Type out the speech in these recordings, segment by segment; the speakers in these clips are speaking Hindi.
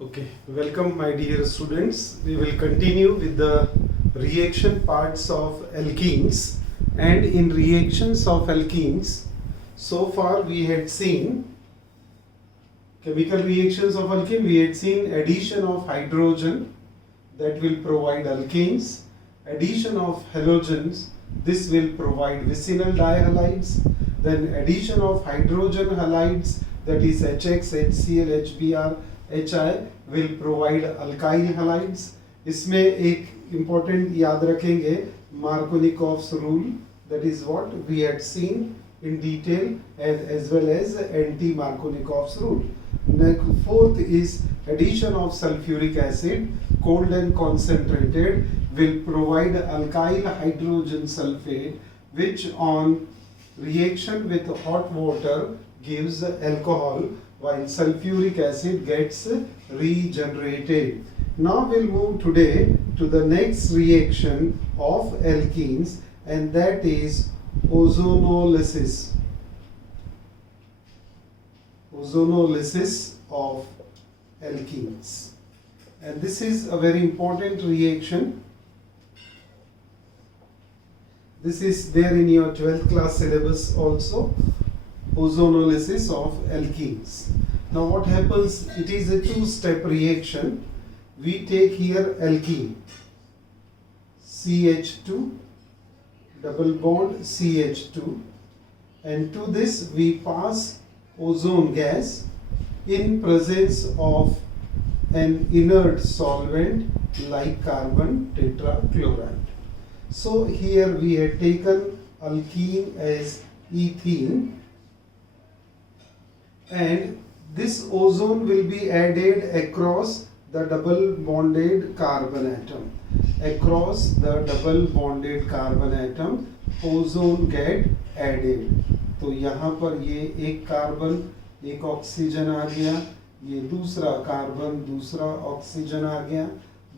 Okay, welcome my dear students. We will continue with the reaction parts of alkenes, and in reactions of alkenes, so far we had seen chemical reactions of alkene. We had seen addition of hydrogen, that will provide alkanes, addition of halogens, this will provide vicinal dihalides, then addition of hydrogen halides, that is HX, HCl, HBr, HI will provide alkyl halides. इसमें एक important याद रखेंगे Markovnikov's rule, that is what we had seen in detail, and as well as anti-Markovnikov's rule. Next, fourth is addition of sulfuric acid, cold and concentrated, will provide alkyl hydrogen sulfate, which on reaction with hot water gives alcohol, while sulfuric acid gets regenerated. Now we'll move today to the next reaction of alkenes, and that is ozonolysis. Ozonolysis of alkenes. And this is a very important reaction. This is there in your 12th class syllabus also. Ozonolysis of alkenes. Now what happens, it is a two-step reaction. We take here alkene, CH2, double bond CH2, and to this we pass ozone gas in presence of an inert solvent like carbon tetrachloride. So here we had taken alkene as ethene, and this ozone will be added across the double bonded carbon atom. Across the double bonded carbon atom, ozone get added. तो यहाँ पर ये एक कार्बन, एक ऑक्सीजन आ गया, ये दूसरा कार्बन, दूसरा ऑक्सीजन आ गया.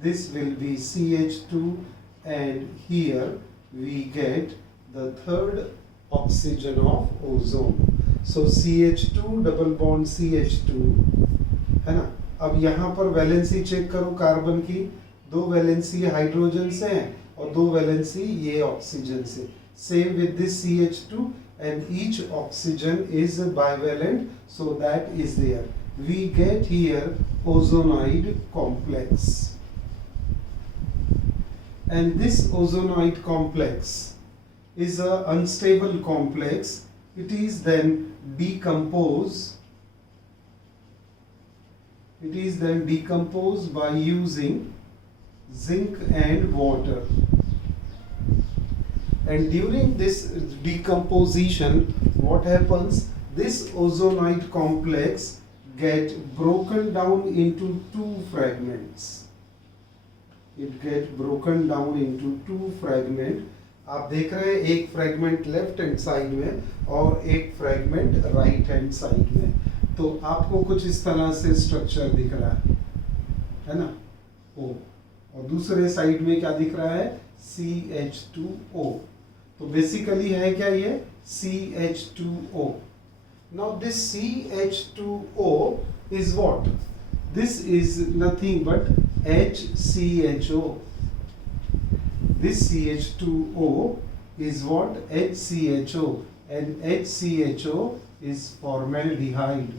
This will be CH2, and here we get the third oxygen of ozone. So CH2 double bond CH2 है ना. अब यहाँ पर वैलेंसी चेक करो कार्बन की, दो वैलेंसी हाइड्रोजन से हैं और दो वैलेंसी ये ऑक्सीजन से. Same with this CH2, and each oxygen is bivalent, so that is there. We get here ozonoid complex, and this ozonoid complex is a unstable complex. It is then decomposed. It is then decomposed by using zinc and water. And during this decomposition, what happens? This ozonoid complex get broken down into two fragments. It get broken down into two fragments. आप देख रहे हैं एक फ्रैगमेंट लेफ्ट हैंड साइड में और एक फ्रैगमेंट राइट हैंड साइड में. तो आपको कुछ इस तरह से स्ट्रक्चर दिख रहा है ना, O, और दूसरे साइड में क्या दिख रहा है, CH2O. तो बेसिकली है क्या ये CH2O. Now this CH2O is what? This is nothing but HCHO. This CH2O is what? HCHO, and HCHO is formaldehyde.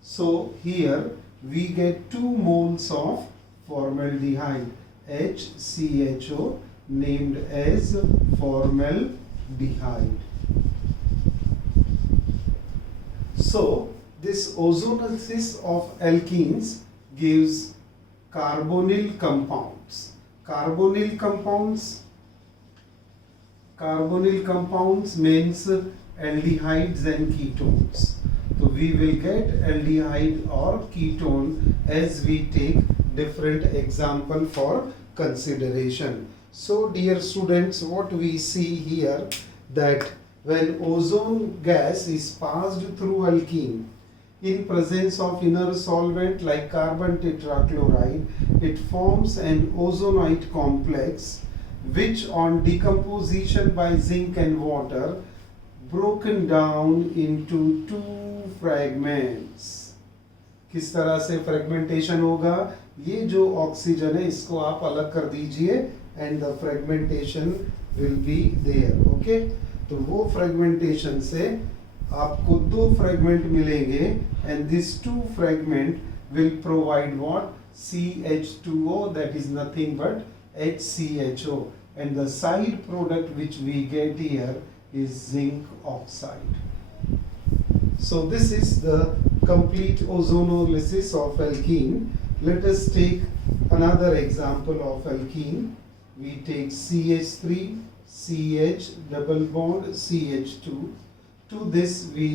So here we get 2 moles of formaldehyde, HCHO, named as formaldehyde. So this ozonolysis of alkenes gives carbonyl compounds. Carbonyl compounds means aldehydes and ketones. So we will get aldehyde or ketone as we take different example for consideration. So dear students, what we see here, that when ozone gas is passed through alkene in presence of inner solvent like carbon tetrachloride, it forms an ozonoid complex, which on decomposition by zinc and water broken down into two fragments. किस तरह से फ्रेगमेंटेशन होगा, ये जो ऑक्सीजन है इसको आप अलग कर दीजिए and the fragmentation will be there. Okay, तो वो फ्रेगमेंटेशन से आपको 2 फ्रेगमेंट मिलेंगे and this 2 fragment will provide what? CH2O, that is nothing but HCHO, and the side product which we get here is zinc oxide. So this is the complete ozonolysis of alkene. Let us take another example of alkene. We take CH3, CH double bond CH2. To this we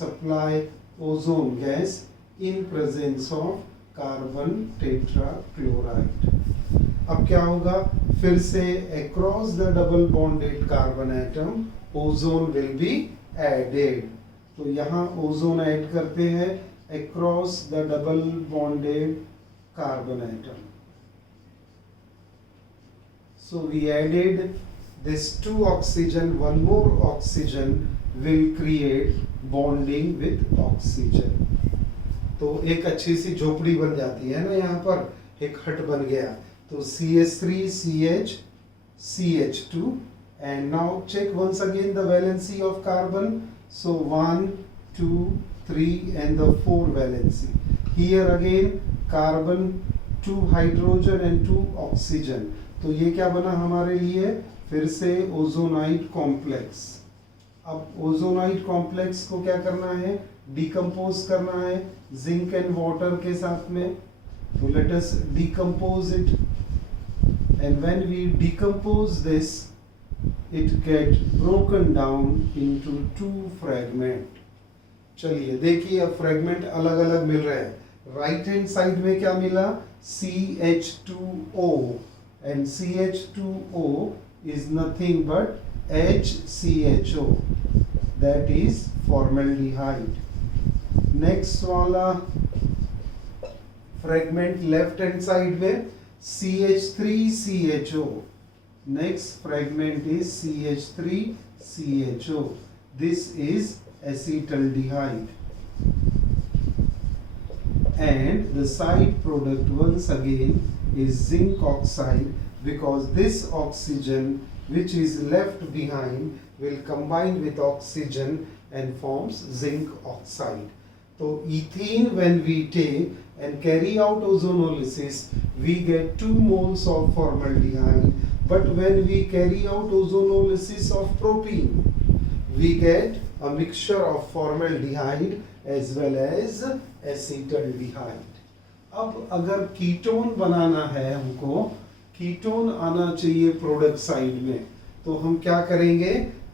supply ozone gas in presence of carbon tetrachloride. अब क्या होगा, फिर से across the double bonded carbon atom ozone will be added। तो यहाँ ओजोन ऐड करते हैं across the double bonded carbon atom। So we added this 2 oxygen, one more oxygen will create bonding with oxygen। तो एक अच्छी सी झोपड़ी बन जाती है ना, यहाँ पर एक हट बन गया। तो CH3 CH CH2 and now check once again the valency of carbon। So 1 2 3 and the 4 valency। Here again carbon, 2 hydrogen and 2 oxygen। तो ये क्या बना हमारे लिए, फिर से ओजोनाइड कॉम्प्लेक्स। अब ओजोनाइड कॉम्प्लेक्स को क्या करना है, डिकम्पोज करना है जिंक एंड वाटर के साथ में। तो let us decompose it and when we decompose this it get broken down into 2 fragment. चलिए देखिए, अब फ्रेगमेंट अलग अलग मिल रहे हैं। राइट हैंड साइड में क्या मिला, CH2O and CH2O is nothing but HCHO, that is formaldehyde। Next वाला फ्रेगमेंट लेफ्ट हैंड साइड में CH3CHO। Next fragment is CH3CHO। This is acetaldehyde and the side product once again is zinc oxide, because this oxygen which is left behind will combine with oxygen and forms zinc oxide। So ethene when we take and carry out ozonolysis we get 2 moles of formaldehyde, but when we carry out ozonolysis of propene we get a mixture of formaldehyde as well as acetaldehyde। अब अगर कीटोन बनाना है, हमको कीटोन आना चाहिए प्रोडक्ट साइड में, तो हम क्या करेंगे,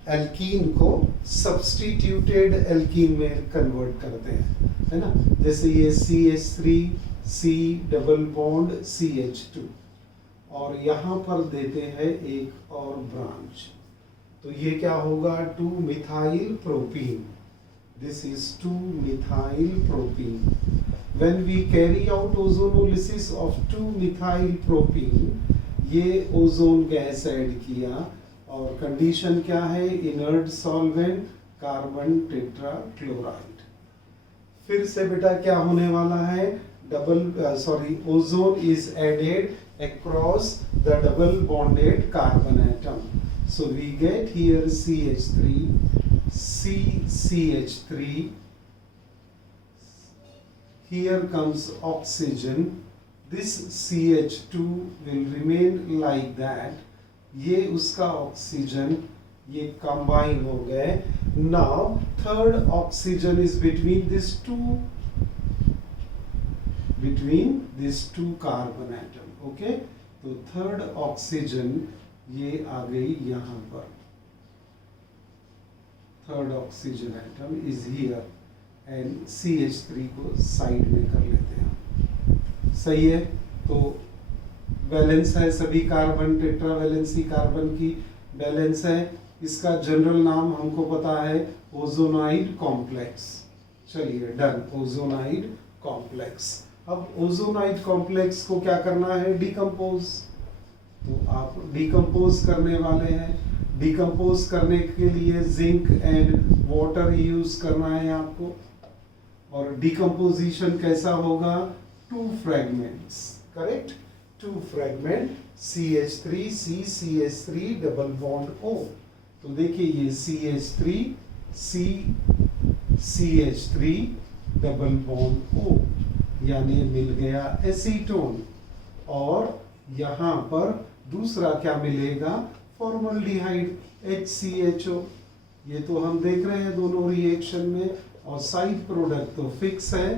एल्कीन को सब्स्टिट्यूटेड एल्कीन में कन्वर्ट करते हैं, है ना। जैसे ये CH3 C double bond CH2 और यहाँ पर देते हैं एक और ब्रांच, तो ये क्या होगा, 2 methyl propene. This is 2 methyl propene. When we carry out ozonolysis of 2 methyl propene, ये ओजोन गैस ऐड किया और कंडीशन क्या है, इनर्ट सॉल्वेंट कार्बन टेट्राक्लोराइड। फिर से बेटा क्या होने वाला है, ozone is added across the double bonded carbon atom। So we get here CH3 CCH3, here comes oxygen, this CH2 will remain like that, ये उसका ऑक्सीजन, ये कंबाइन हो गए। Now third oxygen is between this two carbon atom. Okay, तो थर्ड ऑक्सीजन ये आ गई यहाँ पर, third oxygen atom is here and CH3 को साइड में कर लेते हैं। सही है, तो बैलेंस है सभी कार्बन, टेट्रावैलेंसी कार्बन की बैलेंस है। इसका जनरल नाम हमको पता है ओजोनाइड कॉम्प्लेक्स। चलिए डन, ओजोनाइड कॉम्प्लेक्स। अब ओजोनाइड कॉम्प्लेक्स को क्या करना है, डिकम्पोज। तो आप डिकम्पोज करने वाले हैं। डिकम्पोज करने के लिए जिंक एंड वाटर यूज करना है आपको। और डिकम्पोजिशन कैसा होगा, 2 fragments, correct, 2 fragment CH3 CH3 double bond O। तो देखिए ये CH3 CH3 double bond O, यानी मिल गया एसीटोन। और यहाँ पर दूसरा क्या मिलेगा, फॉर्मल्डिहाइड HCHO। ये तो हम देख रहे हैं दोनों रिएक्शन में, और साइड प्रोडक्ट तो फिक्स है,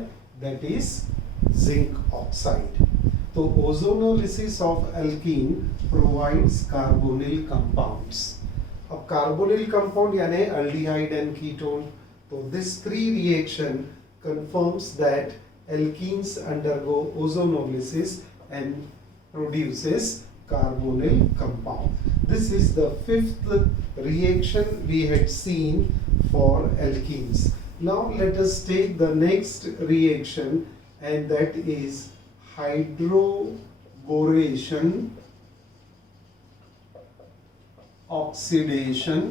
दैट इज जिंक ऑक्साइड। तो ozonolysis of alkene provides carbonyl compounds. अब कार्बोनिल कंपाउंड यानी अल्डिहाइड एंड कीटोन। तो this 3 reaction confirms that alkenes undergo ozonolysis and produces carbonyl compound. This is the 5th reaction we had seen for alkenes. Now let us take the next reaction, and that is hydroboration oxidation.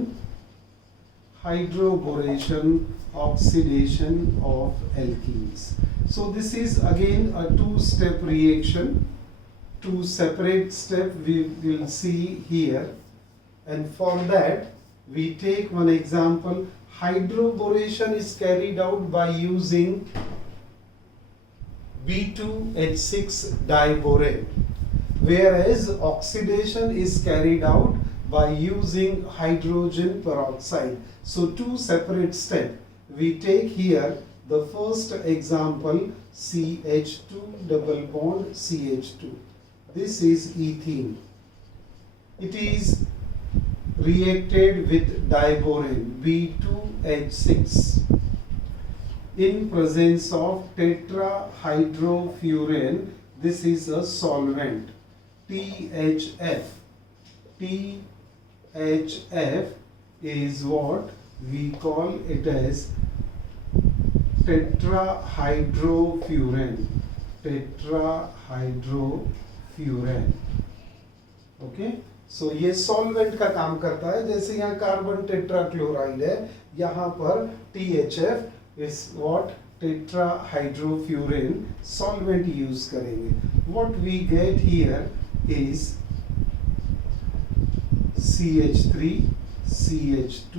Hydroboration oxidation of alkenes. So this is again a 2-step reaction. 2 separate steps we will see here, and for that we take one example. Hydroboration is carried out by using B2H6 diborane, whereas oxidation is carried out by using hydrogen peroxide. So 2 separate steps. We take here the first example, CH2 double bond CH2. This is ethene. It is reacted with diborane B2H6 in presence of tetrahydrofurane. This is a solvent, THF. THF is what we call it as tetrahydrofurane. Tetrahydrofurane. Okay, so ये सॉल्वेंट का काम करता है। जैसे यहाँ कार्बन टेट्राक्लोराइड है, यहाँ पर THF is what, tetrahydrofuran solvent use करेंगे। What we get here is CH3 CH2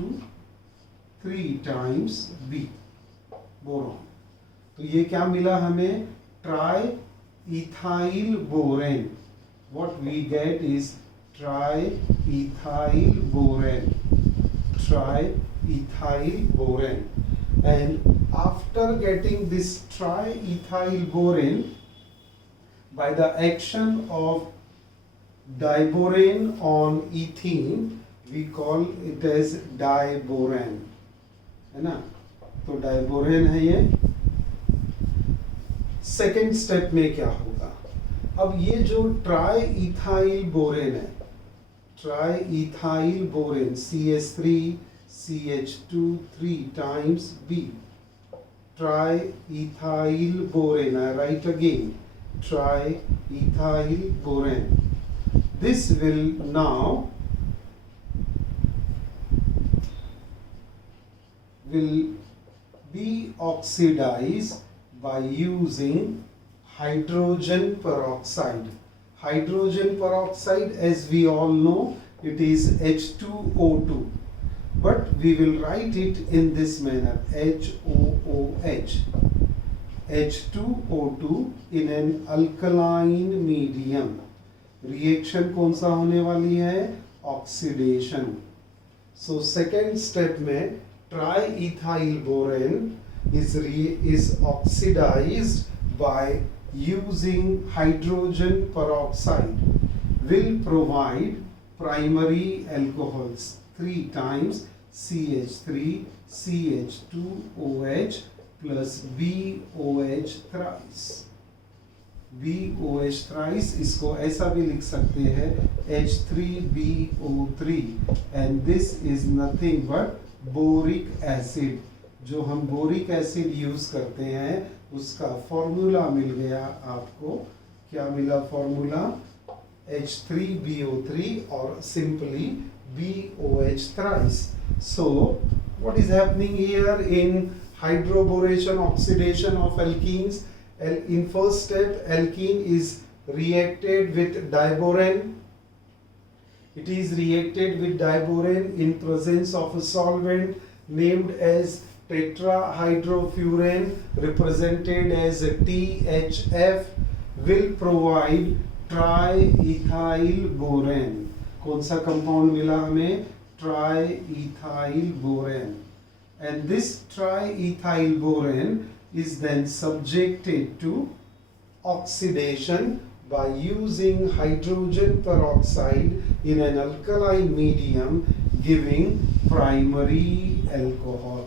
3 times B boron. तो ये क्या मिला हमें, triethyl borane. What we get is triethyl borane. Triethyl borane. And after getting this triethyl borane, by the action of diborane on ethene, we call it as diborane, है ना। तो diborane है ये। सेकेंड स्टेप में क्या होगा, अब ये जो ट्राईइथाइल बोरेन है, ट्राईइथाइल borane CH3 CH2 3 times B, triethyl borane, I write again, triethyl borane. This will now be oxidized by using hydrogen peroxide. Hydrogen peroxide, as we all know, it is H2O2, but we will write it in this manner, HOOH. H2O2 in an alkaline medium. Reaction कौन सा होने वाली है, ऑक्सीडेशन। सो सेकेंड स्टेप में triethyl borane is oxidized by using hydrogen peroxide, will provide primary alcohols 3 times CH3 CH2OH plus BOH thrice. BOH thrice, इसको ऐसा भी लिख सकते हैं H3BO3, and this is nothing but boric acid. जो हम बोरिक एसिड यूज करते हैं उसका फॉर्मूला मिल गया आपको। क्या मिला फॉर्मूला, H3BO3 और simply BOH thrice. So what is happening here in hydroboration, oxidation of alkenes. In first step, alkene is reacted with diborane. It is reacted with diborane in presence of a solvent named as tetrahydrofurane, represented as a THF, will provide triethyl borane. कौन सा कंपाउंड मिला हमें? Triethyl borane. And this triethyl borane is then subjected to oxidation by using hydrogen peroxide in an alkaline medium, giving primary alcohol.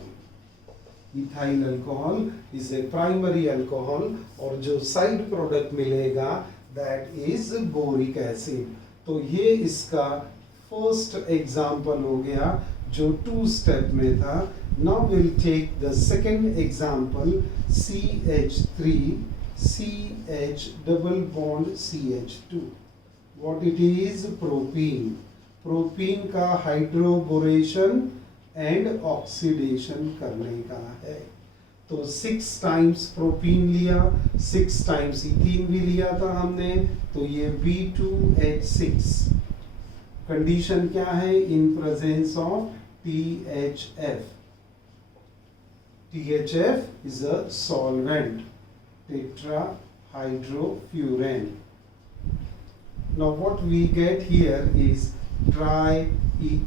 Ethyl alcohol is a primary alcohol और जो side product मिलेगा that is boric acid. तो ये इसका first example हो गया जो 2 step में था. Now we'll take the second example, CH3 CH double bond CH2. What it is? Propene. Propene का हाइड्रोबोरेशन एंड ऑक्सीडेशन करने का है. तो 6 टाइम्स प्रोपीन लिया, 6 टाइम्स इथीन भी लिया था हमने, तो ये B2H6. कंडीशन क्या है? In presence of THF. THF is a solvent, tetrahydrofurane. Now what we get here is tripropyl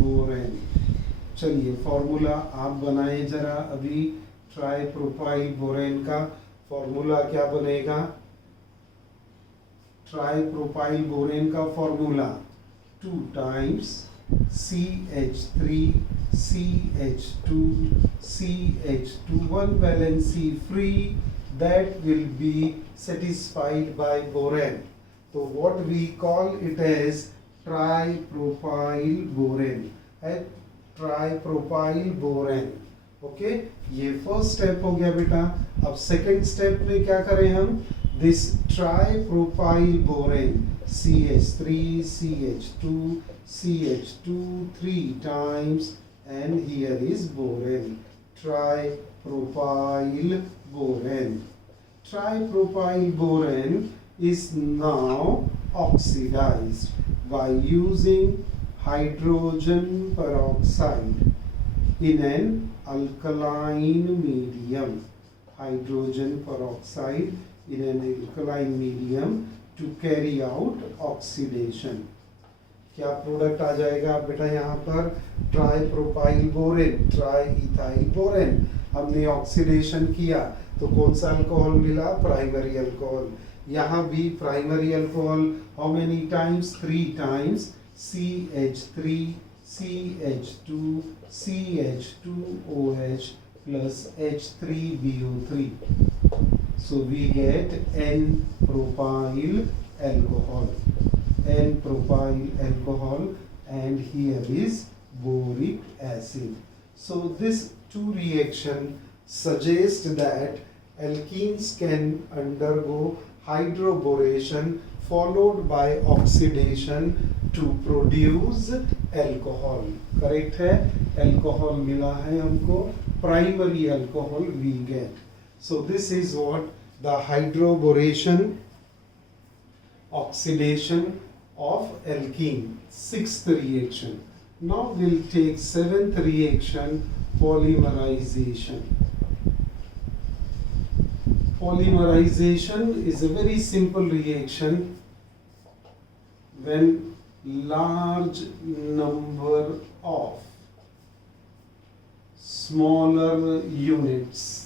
borane. चलिए फॉर्मूला आप बनाए जरा अभी. ट्राइप्रोपाइल बोरेन का फॉर्मूला क्या बनेगा? ट्राइप्रोपाइल बोरेन का formula 2 times CH3 CH2 CH2, one valency free, that will be satisfied by borane. So what we call it as tripropyl borane. Tripropyl borane. Okay, ये फर्स्ट स्टेप हो गया बेटा. अब सेकंड स्टेप में क्या करें हम? This tripropyl borane CH3 CH2 CH2 3 times and here is borane. Tripropyl borane. Tripropyl borane is now oxidized by using hydrogen peroxide in an alkaline medium. Hydrogen peroxide in an alkaline medium to carry out oxidation. क्या प्रोडक्ट आ जाएगा बेटा यहाँ पर? ट्राइप्रोपाइल बोरेन, ट्राइइथाइल बोरेन. हमने ऑक्सीडेशन किया तो कौन सा अल्कोहल मिला? Primary alcohol. यहाँ भी primary alcohol. How many times? 3 times CH3 CH2 CH2OH plus H3BO3. So we get N-propyl alcohol. N-propyl alcohol, and here is boric acid. So this 2 reaction suggest that alkenes can undergo hydroboration followed by oxidation to produce alcohol. Correct है? Alcohol मिला है हमको. Primary alcohol we get. So this is what the hydroboration, oxidation of alkene. 6th reaction. Now we'll take 7th reaction, polymerization. Polymerization is a very simple reaction when large number of smaller units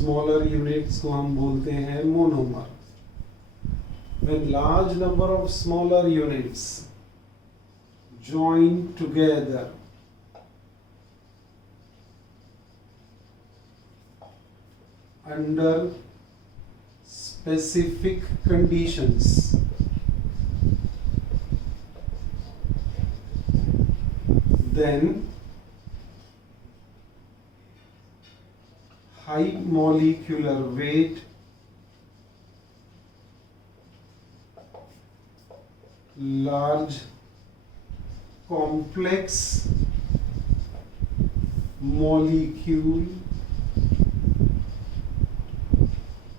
को हम बोलते हैं monomer. When large number of smaller units join together under specific conditions, then high molecular weight, large complex molecule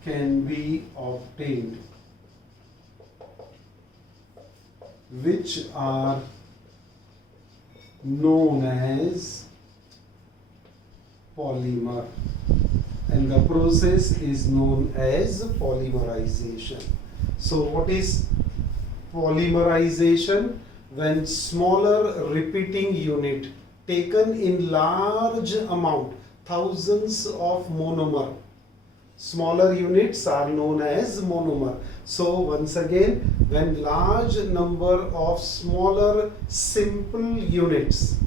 can be obtained which are known as polymer, and the process is known as polymerization. So what is polymerization? When smaller repeating unit taken in large amount, thousands of monomer, smaller units are known as monomer. So once again, when large number of smaller simple units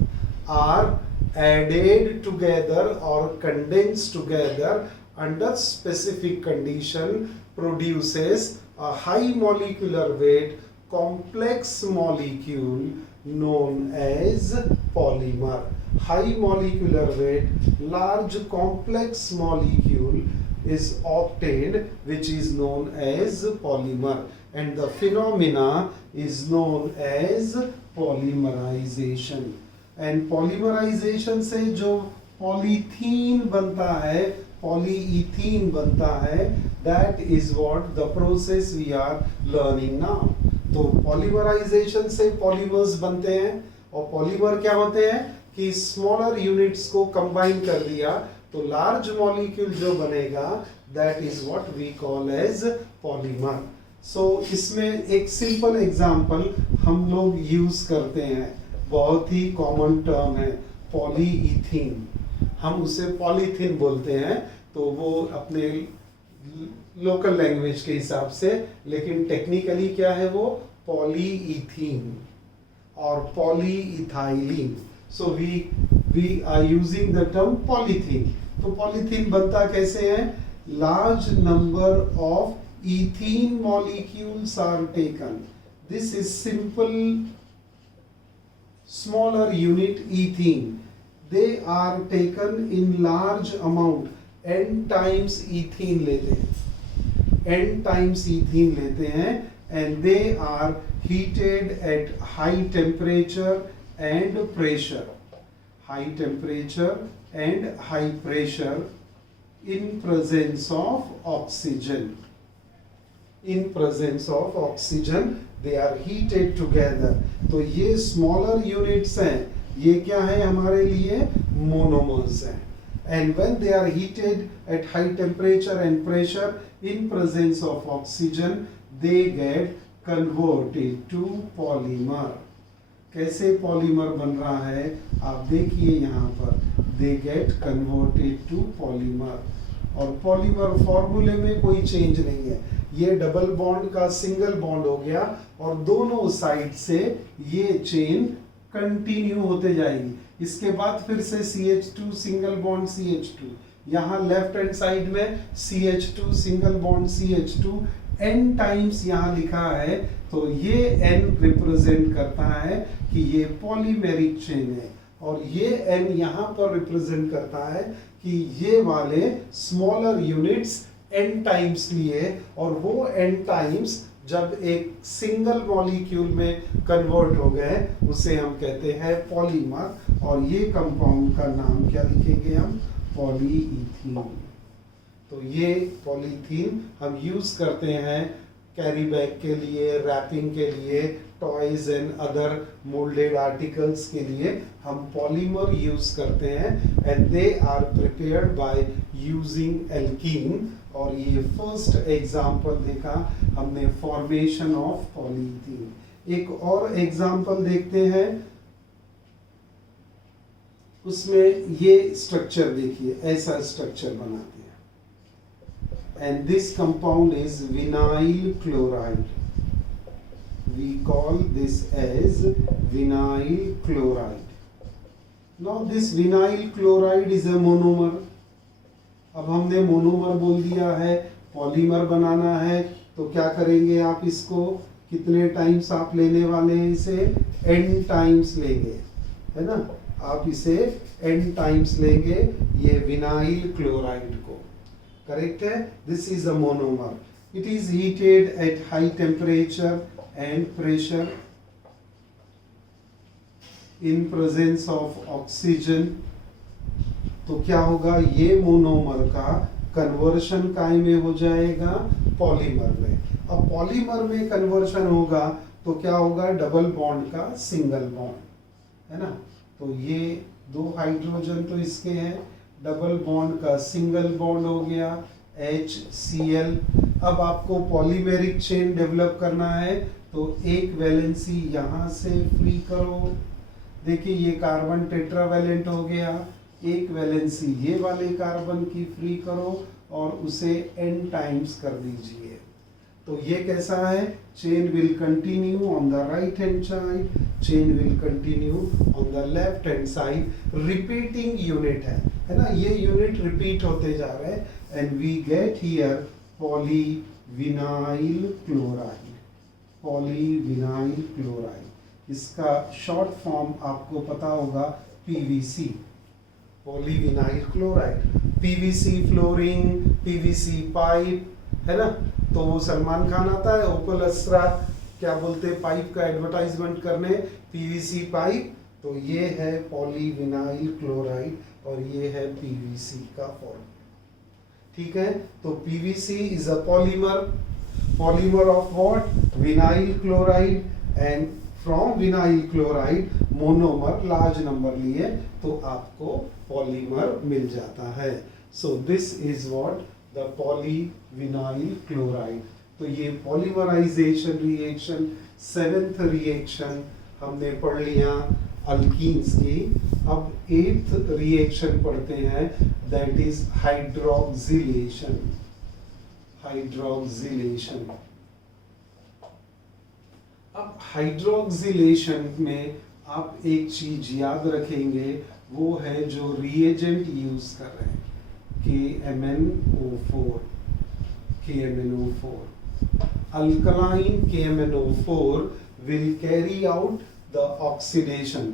are added together or condensed together under specific condition, produces a high molecular weight complex molecule known as polymer. High molecular weight, large complex molecule is obtained which is known as polymer, and the phenomena is known as polymerization. And polymerization से जो पॉलीथीन बनता है, पॉलीइथीन बनता है, that is what the process we are learning now. तो पॉलीमराइजेशन से पॉलीमर्स बनते हैं, और पॉलीमर क्या होते हैं कि स्मॉलर यूनिट्स को कंबाइन कर दिया तो लार्ज मॉलिक्यूल जो बनेगा, that is what we call as polymer. So इसमें एक सिंपल एग्जांपल हम लोग यूज करते हैं, बहुत ही कॉमन टर्म है पॉलीइथीन. हम उसे पॉलीथीन बोलते हैं, तो वो अपने लोकल लैंग्वेज के हिसाब से, लेकिन टेक्निकली क्या है वो पॉलीइथीन और polyethylene. So we are using the term polythene. तो पॉलीथीन बनता कैसे है? Large number of ethene molecules are taken. This is simple smaller unit ethene. They are taken in large amount, n times ethene लेते हैं, n टाइम्स इथीन लेते हैं, and they are heated at high temperature and pressure. High temperature and high pressure in presence of oxygen. In presence of oxygen they are heated together. तो ये smaller units हैं, ये क्या है हमारे लिए? मोनोमर्स हैं. And when they are heated at high temperature and pressure in presence of oxygen, they get converted to polymer. कैसे पॉलीमर बन रहा है आप देखिए यहाँ पर, they get converted to polymer. और पॉलीमर फॉर्मूले में कोई चेंज नहीं है, ये डबल बॉन्ड का सिंगल बॉन्ड हो गया और दोनों साइड से ये चेन कंटिन्यू होते जाएगी. इसके बाद फिर से CH2 सिंगल बॉन्ड CH2, यहाँ लेफ्ट हैंड साइड में CH2 single bond CH2, n times यहाँ लिखा है, तो ये n रिप्रेजेंट करता है कि ये पॉलीमेरिक चेन है, और ये n यहाँ पर रिप्रेजेंट करता है कि ये वाले स्मॉलर यूनिट्स n टाइम्स लिए, और वो n टाइम्स जब एक सिंगल मॉलिक्यूल में कन्वर्ट हो गए उसे हम कहते हैं पॉलीमर. और ये कंपाउंड का नाम क्या लिखेंगे हम? पॉलीइथीन. तो ये पॉलीथीन हम यूज करते हैं कैरी बैग के लिए, रैपिंग के लिए, toys and other moulded articles के लिए हम पॉलीमर यूज करते हैं, and they are prepared by using alkene. और ये फर्स्ट एग्जांपल देखा हमने, फॉर्मेशन ऑफ पॉलीथीन. एक और एग्जांपल देखते हैं, उसमें ये स्ट्रक्चर देखिए, ऐसा स्ट्रक्चर बनाते हैं, and this compound is vinyl chloride. We call this as vinyl chloride. Now this vinyl chloride is a monomer. अब हमने मोनोमर बोल दिया है, पॉलीमर बनाना है, तो क्या करेंगे आप इसको? कितने टाइम्स आप लेने वाले हैं इसे? n टाइम्स लेंगे, है ना? आप इसे n टाइम्स लेंगे ये विनाइल क्लोराइड को. करेक्ट है? This is a monomer. It is heated at high temperature and pressure in presence of oxygen, तो क्या होगा, ये मोनोमर का कन्वर्शन काय में हो जाएगा, पॉलीमर में। अब पॉलीमर में कन्वर्शन होगा तो क्या होगा, डबल बॉन्ड का सिंगल बॉन्ड, है ना। तो ये 2 हाइड्रोजन तो इसके हैं, डबल बॉन्ड का सिंगल बॉन्ड हो गया HCl। अब आपको पॉलीमेरिक चेन डेवलप करना है तो एक वैलेंसी यहाँ से फ्री करो। देखिए ये कार्बन टेट्रावैलेंट हो गया, एक वैलेंसी ये वाले कार्बन की फ्री करो और उसे n टाइम्स कर दीजिए। तो ये कैसा है, chain will continue on the right hand side, chain will continue on the left hand side, repeating unit है ना, ये यूनिट रिपीट होते जा रहे हैं and we get here polyvinyl chloride. Polyvinyl chloride, इसका शॉर्ट फॉर्म आपको पता होगा PVC, polyvinyl chloride. PVC flooring, PVC pipe, है ना। तो वो सलमान खान आता है ओपल अस्त्रा क्या बोलते हैं पाइप का एडवर्टाइजमेंट करने, PVC पाइप। तो ये है पॉलीविनाइल क्लोराइड और ये है PVC का फॉर्म, ठीक है। तो PVC is a polymer of what, vinyl chloride, and from vinyl chloride monomer large number लिए तो आपको पॉलीमर मिल जाता है। So this is what the polyvinyl chloride. तो ये पॉलीमराइजेशन रिएक्शन, 7th रिएक्शन हमने पढ़ लिया अल्कीन्स की। अब 8th रिएक्शन पढ़ते हैं, दैट इज हाइड्रोक्सिलेशन। हाइड्रोक्सिलेशन, अब हाइड्रोक्सिलेशन में आप एक चीज याद रखेंगे, वो है जो रिएजेंट यूज कर रहे हैं, KMnO4। Alkaline KMnO4 will carry out the oxidation।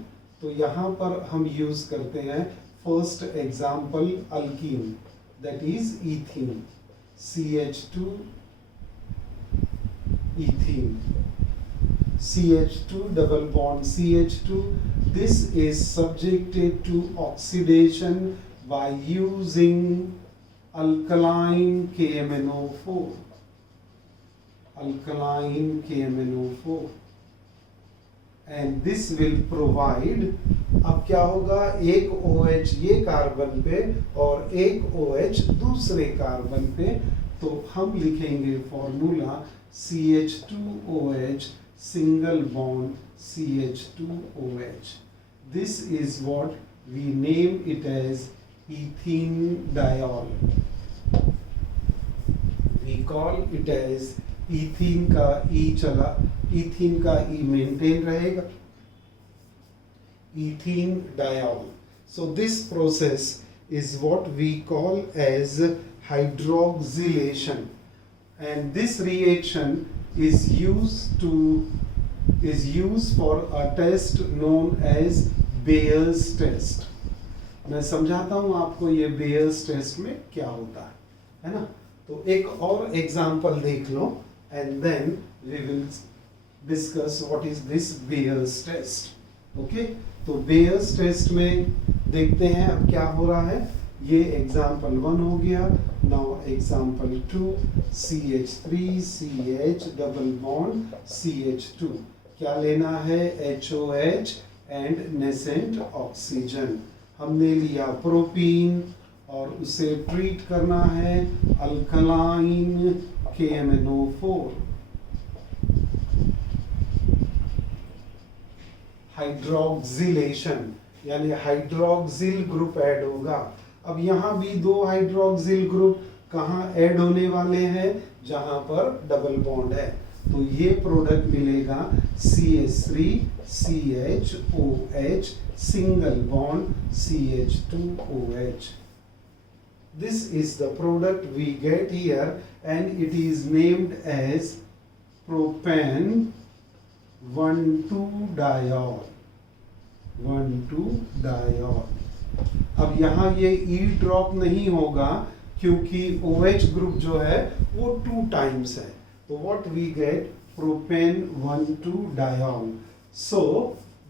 तो यहाँ पर हम यूज करते हैं first example alkyne, that is ethene, CH2 ethene, CH2 double bond CH2. This is subjected to oxidation by using alkaline KMnO4. Alkaline KMnO4. And this will provide, अब क्या होगा, एक OH ये कार्बन पे और एक OH दूसरे कार्बन पे, तो हम लिखेंगे formula CH2OH single bond CH2OH. This is what we name it as ethenediol. We call it as ethene का E चला, ethene का E maintain रहेगा, ethenediol. So this process is what we call as hydroxylation, and this reaction is used for a test known as Bayer's test। मैं समझाता हूँ आपको ये Bayer's test में क्या होता है ना। तो एक और एग्जाम्पल देख लो and then we will discuss what is this Bayer's test। Okay, तो Bayer's test में देखते हैं अब क्या हो रहा है। ये एग्जाम्पल 1 हो गया, now example 2, CH3CH double bond CH2, क्या लेना है, HOH एंड नेसेंट ऑक्सीजन। हमने लिया प्रोपीन और उसे ट्रीट करना है अल्कलाइन KMnO4। हाइड्रोक्सिलेशन यानी हाइड्रोक्सिल ग्रुप ऐड होगा। अब यहाँ भी 2 हाइड्रोक्सिल ग्रुप कहाँ ऐड होने वाले हैं, जहां पर डबल बॉन्ड है, तो ये प्रोडक्ट मिलेगा CH3CHOH single bond CH2OH। This is the product we get here and it is named as propane 1,2-diol। 1,2-diol। अब यहाँ ये E ड्रॉप नहीं होगा क्योंकि OH ग्रुप जो है वो 2 टाइम्स है, तो what we get, propane 1,2-diol। So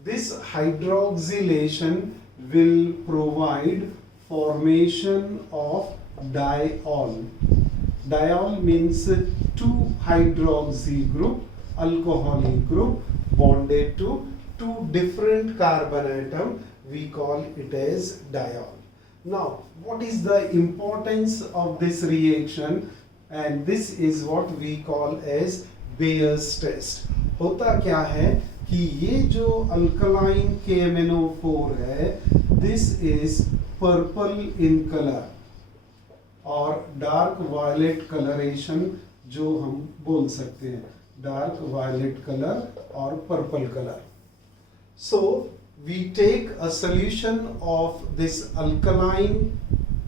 This hydroxylation will provide formation of diol. Diol means two hydroxy group, alcoholic group bonded to two different carbon atom. We call it as diol. Now, what is the importance of this reaction? And this is what we call as Bayer's test. होता क्या है कि ये जो अल्कलाइन KMnO4 है, this is purple in color और डार्क वायलेट कलरेशन जो हम बोल सकते हैं, डार्क वायलेट कलर और purple colour. So we take a solution of this alkaline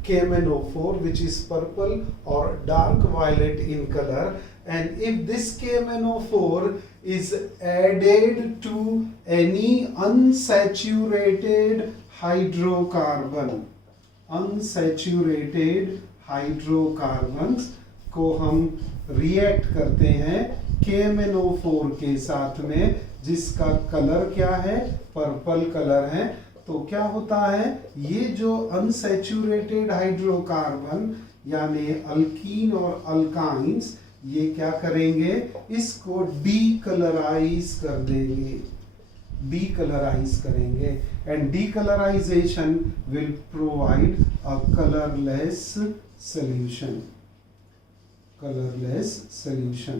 KMnO4 which is purple or dark violet in color, and if this KMnO4 is added to any unsaturated hydrocarbon, unsaturated hydrocarbons को हम रिएक्ट करते हैं KMnO4 के साथ में, जिसका कलर क्या है, पर्पल कलर है. तो क्या होता है, ये जो अनसैचुरेटेड हाइड्रोकार्बन यानी अल्कीन और अल्काइंस, ये क्या करेंगे, इसको डीकलराइज कर देंगे, डीकलराइज करेंगे. And decolourisation will provide a colourless solution, colourless solution.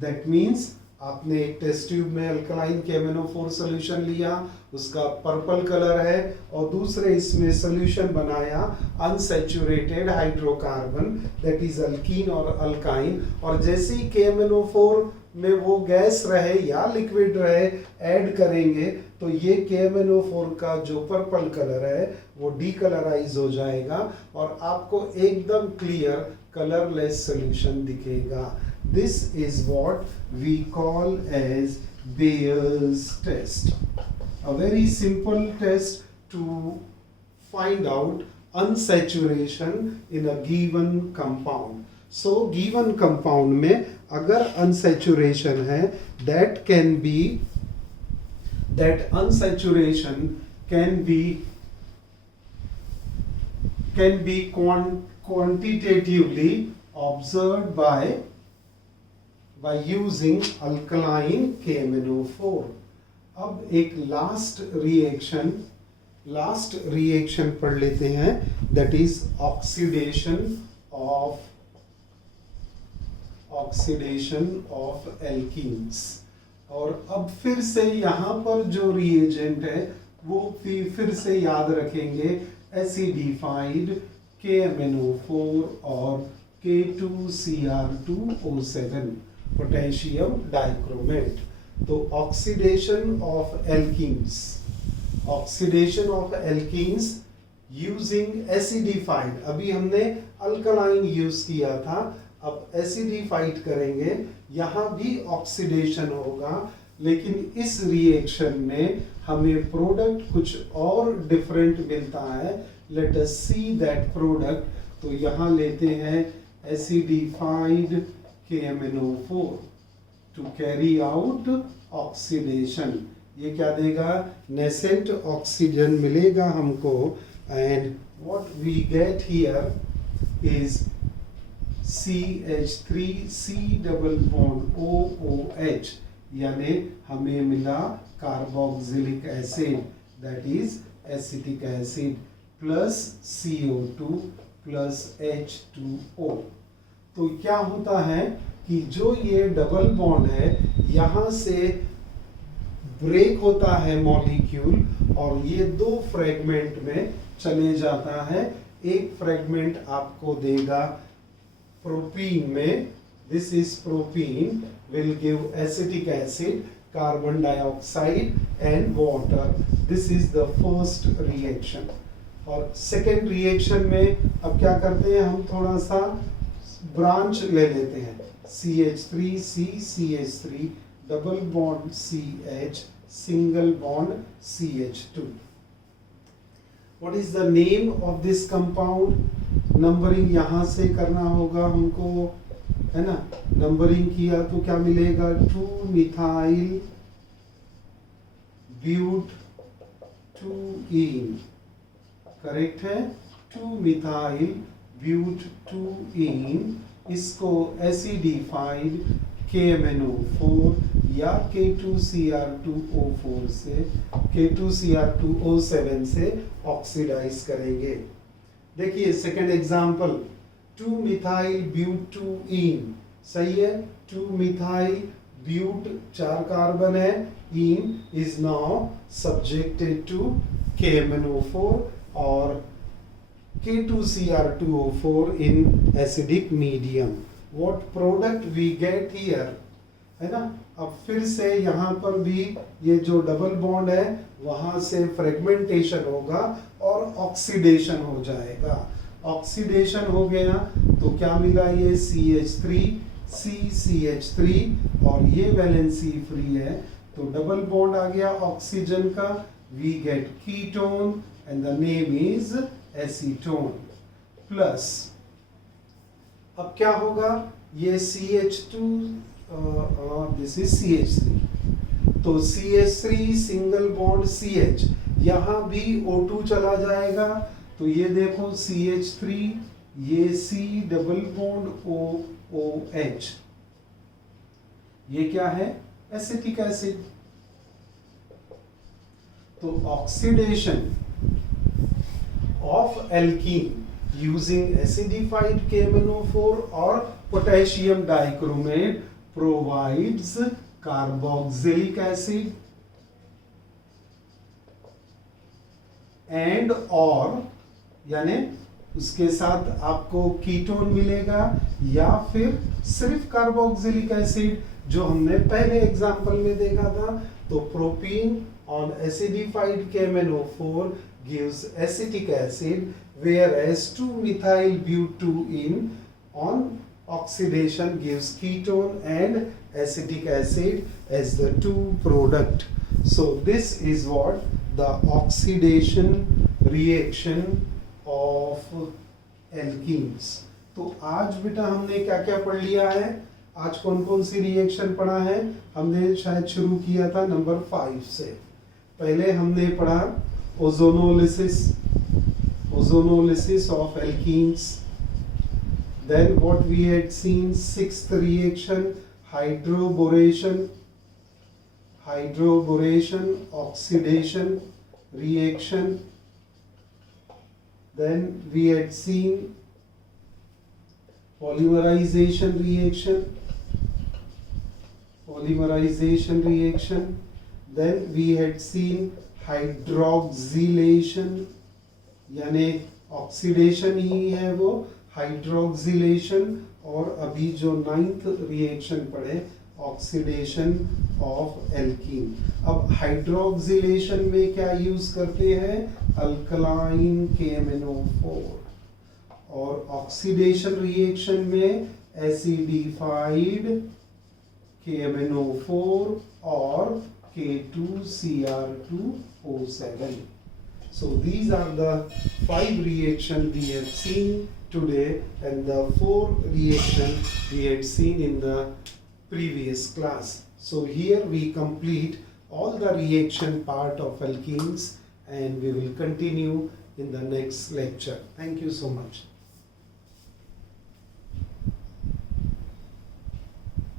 That means आपने एक टेस्ट ट्यूब में अल्कलाइन KMnO4 सॉल्यूशन लिया, उसका पर्पल कलर है, और दूसरे इसमें सॉल्यूशन बनाया unsaturated hydrocarbon that is alkyne और अल्काइन, और जैसे ही KMnO4 में वो गैस रहे या लिक्विड रहे ऐड करेंगे तो ये KMnO4 का जो पर्पल कलर है वो डीकलराइज हो जाएगा और आपको एकदम क्लियर कलरलेस सॉल्यूशन दिखेगा. This is what we call as Bayer's test. A very simple test to find out unsaturation in a given compound. So given compound में अगर unsaturation है, that unsaturation can be quantitatively observed by using alkaline KMnO4. अब एक लास्ट रिएक्शन पढ़ लेते हैं, that is oxidation of alkenes. और अब फिर से यहाँ पर जो रिएजेंट है वो फिर से याद रखेंगे, एसिडिफाइड KMnO4 और K2Cr2O7 पोटेशियम डाइक्रोमेट. तो oxidation of alkenes using acidified. अभी हमने अल्कलाइन यूज किया था, अब एसिडिफाइड करेंगे, यहाँ भी ऑक्सीडेशन होगा, लेकिन इस रिएक्शन में हमें प्रोडक्ट कुछ और डिफरेंट मिलता है. Let us see that product. तो यहाँ लेते हैं acidified KMnO4 to carry out oxidation. ये क्या देगा, नेसेंट ऑक्सीजन मिलेगा हमको, and what we get here is CH3C double bond OOH, यानी हमें मिला carboxylic acid that is acetic acid plus CO2 plus H2O. तो क्या होता है कि जो ये डबल बॉन्ड है यहाँ से ब्रेक होता है मॉलिक्यूल और ये दो फ्रेगमेंट में चले जाता है. एक फ्रेगमेंट आपको देगा प्रोपीन में, this is propene, will give acetic acid, carbon dioxide and water. This is the first reaction. और सेकेंड रिएक्शन में अब क्या करते हैं, हम थोड़ा सा ब्रांच ले लेते हैं, CH3C CH3 double bond CH single bond CH2. What is the name of this compound? Numbering यहाँ से करना होगा हमको, है ना. नंबरिंग किया तो क्या मिलेगा, 2 मिथाइल ब्यूटूइन, करेक्ट है, 2-मिथाइल ब्यूटूइन, इसको एसिडिफाइड KMnO4 या K2Cr2O4 से K2Cr2O7 से ऑक्सीडाइज करेंगे। देखिए सेकंड एग्जांपल, 2-मिथाइल ब्यूटूइन, सही है, 2-मिथाइल ब्यूट 4 कार्बन है, in is now subjected to KMnO4 और K2Cr2O4 in acidic medium. What product we get here, है ना। अब फिर से यहाँ पर भी ये जो डबल बॉन्ड है वहां से फ्रेगमेंटेशन होगा और ऑक्सीडेशन हो जाएगा। ऑक्सीडेशन हो गया तो क्या मिला, ये CH3 CCH3 और ये वैलेंसी फ्री है तो डबल बॉन्ड आ गया ऑक्सीजन का, we get ketone and the name is acetone plus. अब क्या होगा, ये CH2 दिस इज CH3, तो CH3 सिंगल बॉन्ड CH, यहां भी O2 चला जाएगा तो ये देखो CH3, ये C डबल बॉन्ड OH, ये क्या है, एसिटिक एसिड। तो oxidation of alkene using acidified KMnO4 or potassium dichromate provides carboxylic acid and or, यानी उसके साथ आपको कीटोन मिलेगा या फिर सिर्फ कार्बोक्सिलिक एसिड जो हमने पहले एग्जांपल में देखा था। तो propene on acidified KMnO4 gives acetic acid, whereas 2-methyl butene on oxidation gives ketone and acetic acid as the two product. So this is what the oxidation reaction of alkenes. तो आज बेटा हमने क्या क्या पढ़ लिया है, आज कौन कौन सी रिएक्शन पढ़ा है, हमने शायद शुरू किया था नंबर 5 से। पहले हमने पढ़ा ozonolysis of alkenes, then what we had seen, sixth reaction, hydroboration, oxidation reaction, then we had seen polymerization reaction, then we had seen hydroxylation, यानी ऑक्सीडेशन ही है वो, हाइड्रोक्सिलेशन, और अभी जो 9th रिएक्शन पढ़े ऑक्सीडेशन ऑफ एल्कीन। अब हाइड्रोक्सिलेशन में क्या यूज करते हैं, अल्कलाइन KMnO4, और ऑक्सीडेशन रिएक्शन में एसिडिफाइड KMnO4 और K2Cr2O7. So these are the 5 reactions we have seen today and the 4 reactions we had seen in the previous class. So here we complete all the reaction part of alkenes and we will continue in the next lecture. Thank you so much.